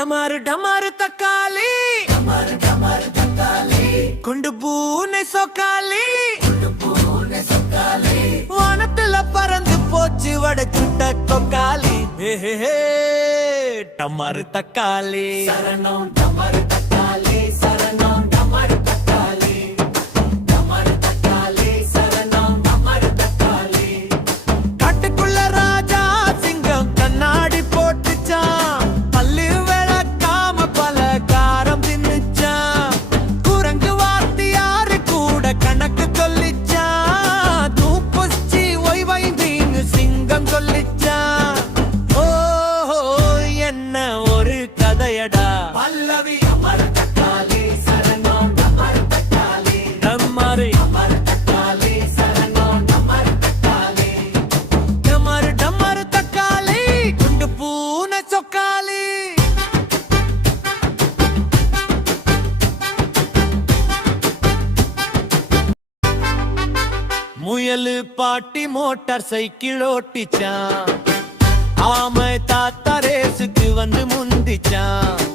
டமாரு டமாரு தக்காளி குண்டு பூனை சொக்காளி வானத்துல பறந்து போச்சு வட சுட்ட கொக்காளி டமாரு தக்காளி சரணம் டமாரு தக்காளி சரணம் டமாரு தக்காளி டமாரு தக்காளி சரணம் டமாரு தக்காளி காட்டுக்குள்ள ராஜா சிங்கம் கண்ணாடி போட்டுச்சான் பல்லு விளக்காம பல காரம் தின்னுச்சான் குரங்கு வாத்தியாரு கூட கணக்கு சொல்லிச்சான் தூப்புச்சி ஒய் வைந்தீன்னு சிங்கம் சொல்லிச்சான் என்ன ஒரு கதையடா பல்லவி அமர் தக்காளி சரணம் அமர் தக்காளி நம்மாரு அமர் தக்காளி சரணம் அமர் தக்காளி டமர் டமர் தக்காளி குண்டு பூனை சொக்காளி முயலு பாட்டி மோட்டார் சைக்கிள் ஓட்டிச்சான் ஆமை தாத்தா ரேசுக்கு வந்து முந்திச்சான்